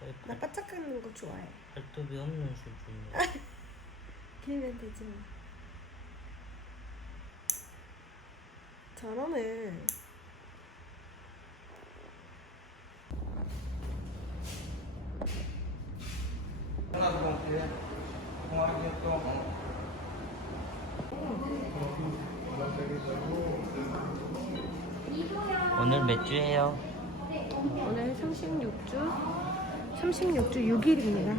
거의 나 바짝하는 거 좋아해. 발톱이 없는 수준이야. 길면 되지 뭐. 잘하네. 오늘 몇 주예요? 오늘 36주 36주 6일입니다.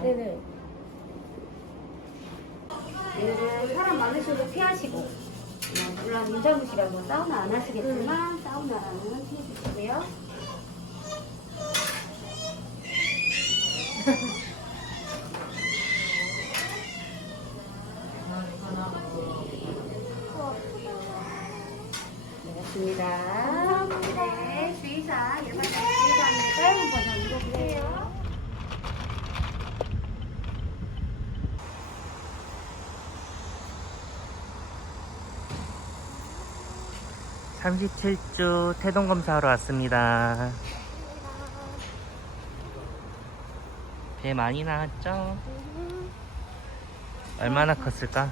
네네. 얘를 사람 많으셔도 피하시고 뭐, 물론 인정무시라고 사우나 안 하시겠지만 사우나라는 피해주시고요. 37주 태동 검사하러 왔습니다. 배 많이 나왔죠? 얼마나 컸을까?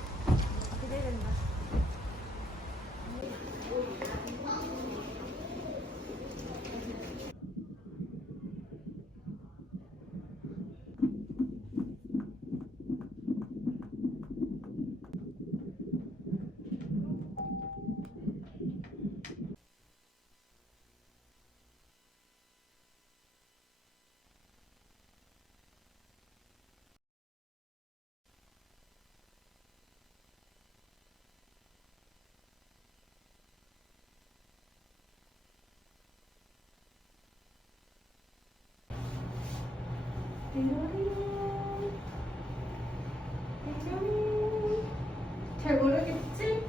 잘 모르겠지?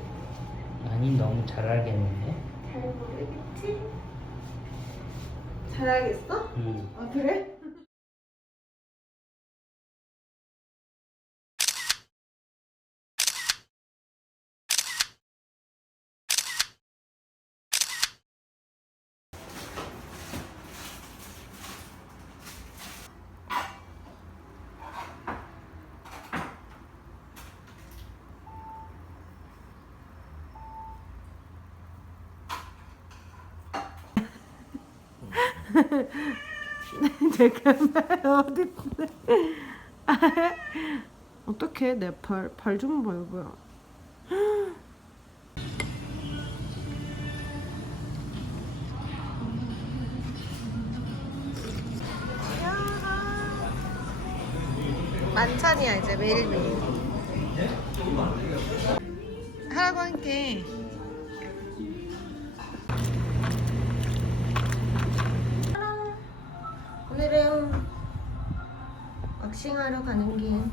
아니 너무 잘 알겠는데? 잘 모르겠지? 잘 알겠어? 응. 아 그래? 잠깐만 어디 어떡해 내발발좀 봐요 뭐야. 만찬이야 이제 매일매일. 하라고 할게 왁싱하러 가는 길.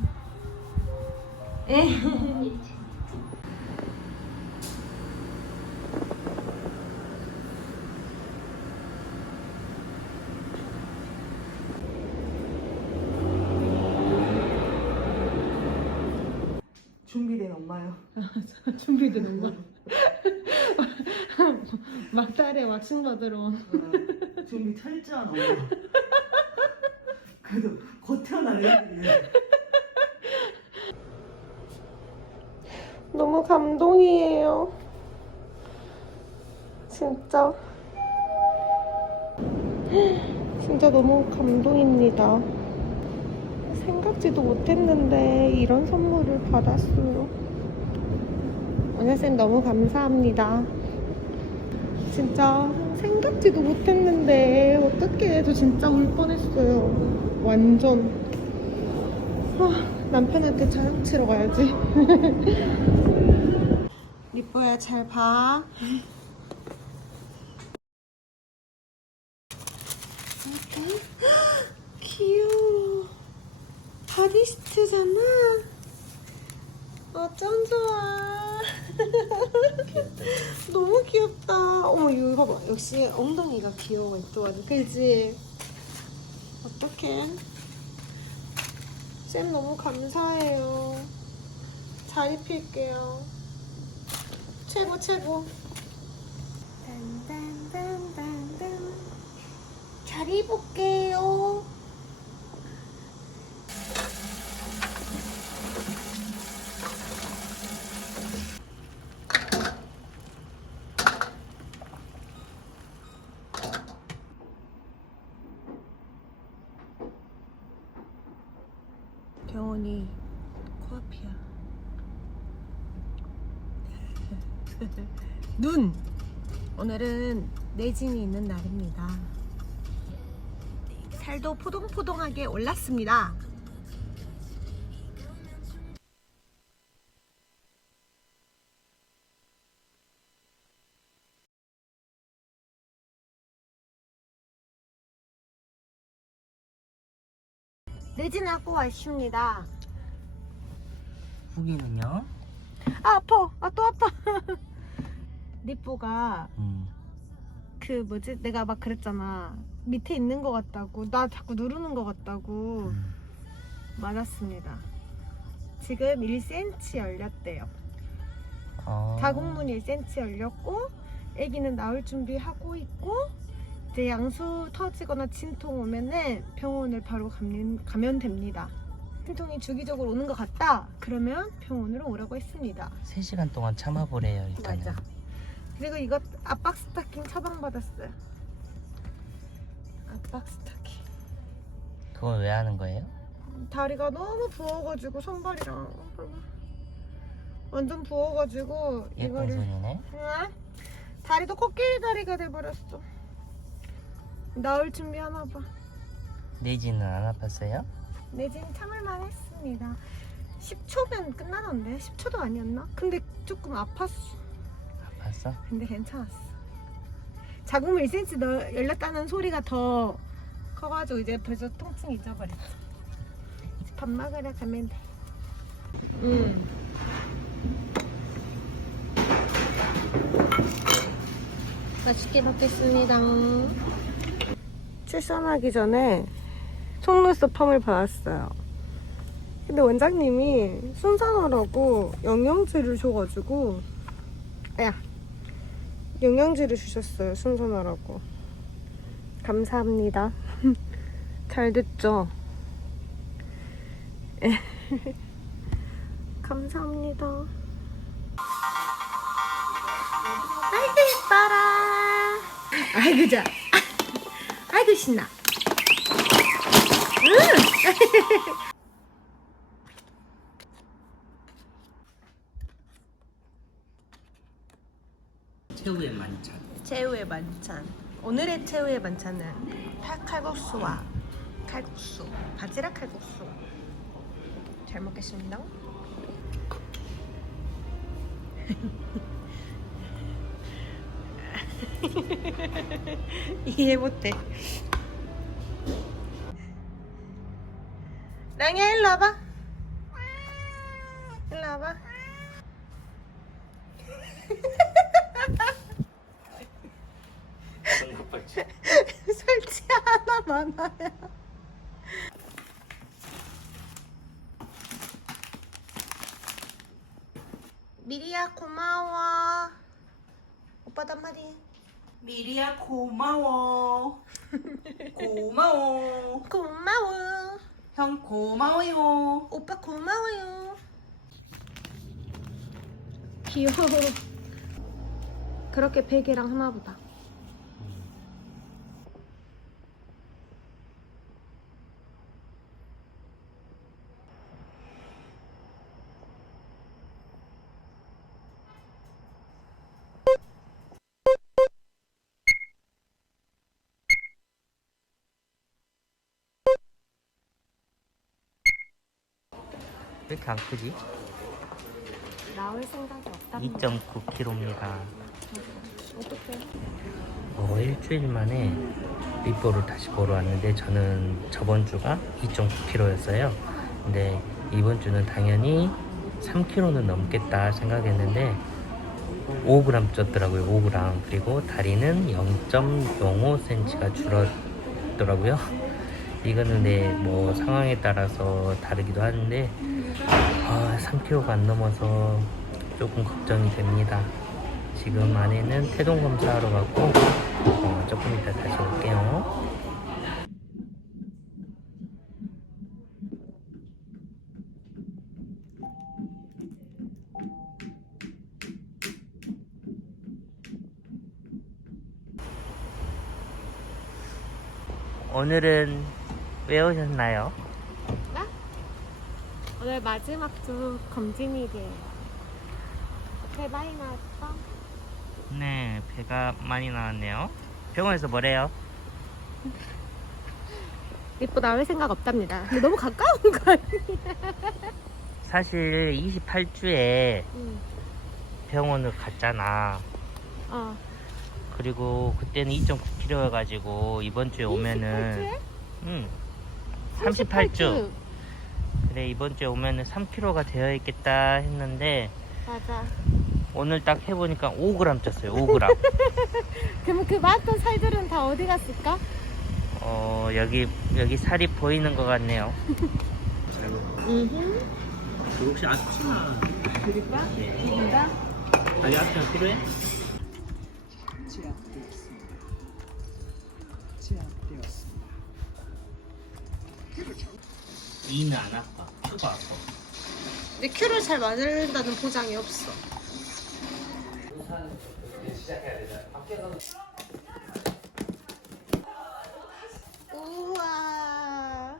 준비된 엄마요. 준비된 엄마. 막달에 왁싱 받으러 온. 준비 철저한 엄마. 그래도 애들이 너무 감동이에요. 진짜. 진짜 너무 감동입니다. 생각지도 못했는데 이런 선물을 받았어요. 원야쌤 너무 감사합니다. 진짜 생각지도 못했는데 어떡해 저 진짜 울 뻔했어요. 완전. 아, 남편한테 자랑 치러 가야지. 리뽀야 잘 봐. 귀여워. 바디스트잖아. 어쩜 좋아. 너무 귀엽다. 어머 이거 봐봐. 역시 엉덩이가 귀여워 이쪽 아주 그지? 어떡해. 쌤 너무 감사해요. 잘 입힐게요. 최고 최고. 딴딴딴딴딴. 잘 입을게요. 병원이 코앞이야. 눈! 오늘은 내진이 있는 날입니다. 살도 포동포동하게 올랐습니다. 내진하고 왔습니다. 후기는요? 아, 아파. 아, 또 아파. 니뽀가 음. 그 뭐지? 내가 막 그랬잖아. 밑에 있는 것 같다고. 나 자꾸 누르는 것 같다고. 음. 맞았습니다. 지금 1cm 열렸대요. 어. 자궁문 1cm 열렸고, 아기는 나올 준비하고 있고, 이제 양수 터지거나 진통 오면은 병원을 바로 가면, 가면 됩니다. 진통이 주기적으로 오는 것 같다? 그러면 병원으로 오라고 했습니다. 3시간 동안 참아보래요 일단은. 맞아. 그리고 이거 압박 스타킹 처방 받았어요. 압박 스타킹. 그건 왜 하는 거예요? 다리가 너무 부어가지고 손발이랑 완전 부어가지고 예쁜 이거를 손이네. 응? 다리도 코끼리 다리가 돼버렸어. 나올 준비하나 봐. 내지는 안 아팠어요? 내진 참을만 했습니다. 10초면 끝나던데 10초도 아니었나? 근데 조금 아팠어. 아팠어? 근데 괜찮았어. 자궁물 1cm 너 열렸다는 소리가 더 커가지고 이제 벌써 통증 잊어버렸어. 이제 밥 먹으러 가면 돼. 음. 맛있게 먹겠습니다. 출산하기 전에 속눈썹 펌을 받았어요. 근데 원장님이 순산하라고 영양제를 줘가지고 야 영양제를 주셨어요 순산하라고. 감사합니다. 잘 됐죠? 감사합니다. 아이고 예뻐라. 아이고 자 아이고 신나 최후의 만찬. 최후의 만찬. 오늘의 최후의 만찬은 팔칼국수와 칼국수, 바지락 칼국수. 잘 먹겠습니다. 이해 못해. 랑이야 일로 와봐. 일로 와봐. 설치 하나 많아요. 미리야 고마워. 오빠도 한마디. 미리야 고마워. 고마워. 고마워. 형 고마워요. 오빠 고마워요. 귀여워. 그렇게 베개랑 하나 보다. 왜 이렇게 안 크지? 나올 생각이 없다. 2.9kg입니다. 어떡해. 어, 일주일 만에 리뽀를 다시 보러 왔는데 저는 저번 주가 2.9kg였어요. 근데 이번 주는 당연히 3kg는 넘겠다 생각했는데 5g 쪘더라고요. 5g. 그리고 다리는 0.05cm가 줄었더라고요. 이거는 네, 뭐 상황에 따라서 다르기도 하는데 아, 3kg가 안 넘어서 조금 걱정이 됩니다. 지금 안에는 태동 검사하러 갔고 어, 조금 이따 다시 올게요. 오늘은 왜 오셨나요? 오늘 마지막 주 검진일이에요. 배 많이 나왔어? 네, 배가 많이 나왔네요. 병원에서 뭐래요? 리포 나올 생각 없답니다. 근데 너무 가까운 거 아니야? 사실 28주에 응. 병원을 갔잖아. 어. 그리고 그때는 2.9kg여가지고 이번 주에 오면은 28주에? 응 38주 그래 이번 주에 오면은 3kg가 되어 있겠다 했는데 맞아. 오늘 딱 해보니까 5g 쪘어요 5g 그러면 그 많았던 살들은 다 어디 갔을까? 어 여기 여기 살이 보이는 것 같네요 응. 혹시 아침마 드릴까? 네 자기 아침마 필요해? 제압되었습니다. 제압되었습니다. 이는 안아 파 큐가 아파 근데 큐를 잘 만든다는 보장이 없어. 우와.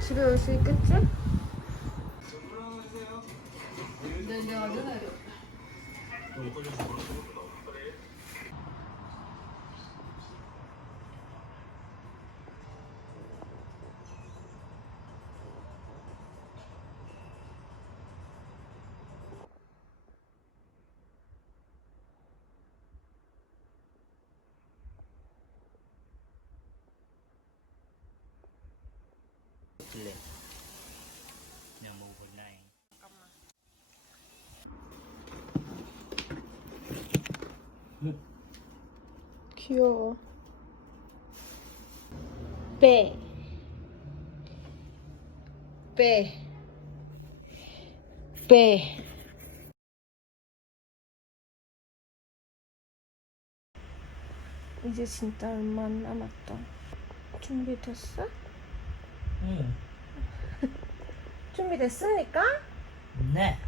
집에 올 수 있겠지? 줄래 그냥 먹어볼라잉 귀여워. 배. 배. 배. 이제 진짜 얼마 안 남았다. 준비됐어? 응 준비됐습니까? 네.